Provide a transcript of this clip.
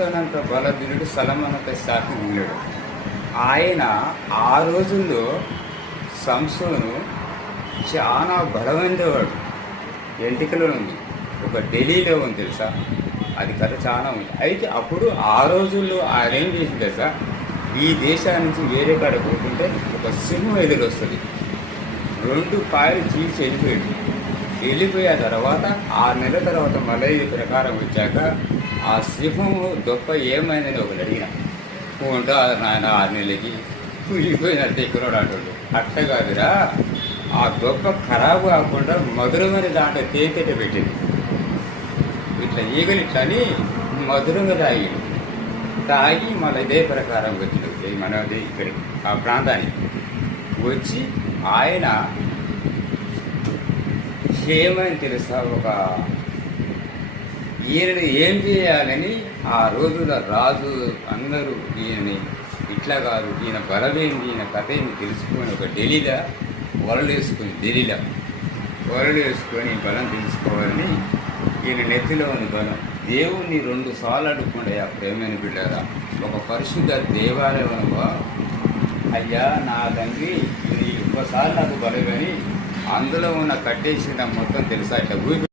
సంస్థనంత బలధీనుడు సలమనంత శాఖ ఉండడు. ఆయన ఆ రోజుల్లో సంసోను చాలా బలమైనవాడు ఎంటికలో ఉంది. ఒక ఢిల్లీలో ఉంది తెలుసా? అది కథ చాలా ఉంది. అయితే అప్పుడు ఆ రోజుల్లో ఆయన ఏం చేసింది తెలుసా? ఈ దేశాల నుంచి వేరే కాడ పోతుంటే ఒక సింహం ఎదురొస్తుంది రెండు పాయలు చీల్చి వెళ్ళిపోయాడు వెళ్ళిపోయిన తర్వాత ఆరు నెలల తర్వాత మలయ ఇది ప్రకారం వచ్చాక ఆ సింహము దొప్ప ఏమైందని ఒకటి అడిగిన. ఉంటూ నాయన ఆరు నెలలకి. కూలిపోయినట్టు ఎక్కువ అంటాడు. అట్ట కాదురా. ఆ దొప్ప ఖరాబు కాకుండా మధురమైన దాంట్లో తేతెట పెట్టింది. ఇట్లా ఈగలు ఇట్లా అని మధురంగా తాగి తాగి మళ్ళీ ఇదే ప్రకారం వచ్చింది. మనది ఇక్కడికి ఆ ప్రాంతానికి. వచ్చి ఆయన ఏమని తెలుసా? ఒక ఈయనని ఏం చేయాలని ఆ రోజుల రాజు అందరూ ఈయనని ఇట్లా కాదు ఈయన బలమేంది ఈయన కథ ఏంది తెలుసుకొని ఒక ఢిల్లీలో వరలు వేసుకుని ఢిల్లీలో వరలు వేసుకొని బలం తెలుసుకోవాలని ఈయన నెత్తిలో ఉంది బలం. దేవుణ్ణి రెండు సార్లు అడుక్కుంటే ఆ ప్రేమైన బిడ్డారా. ఒక పరిశుద్ధ దేవాలయం అయ్యా నా తండ్రి ఇది ఒక్కసారి నాకు బలమని అందులో ఉన్న కట్టేసిన మొత్తం తెలుసా? ఇట్లా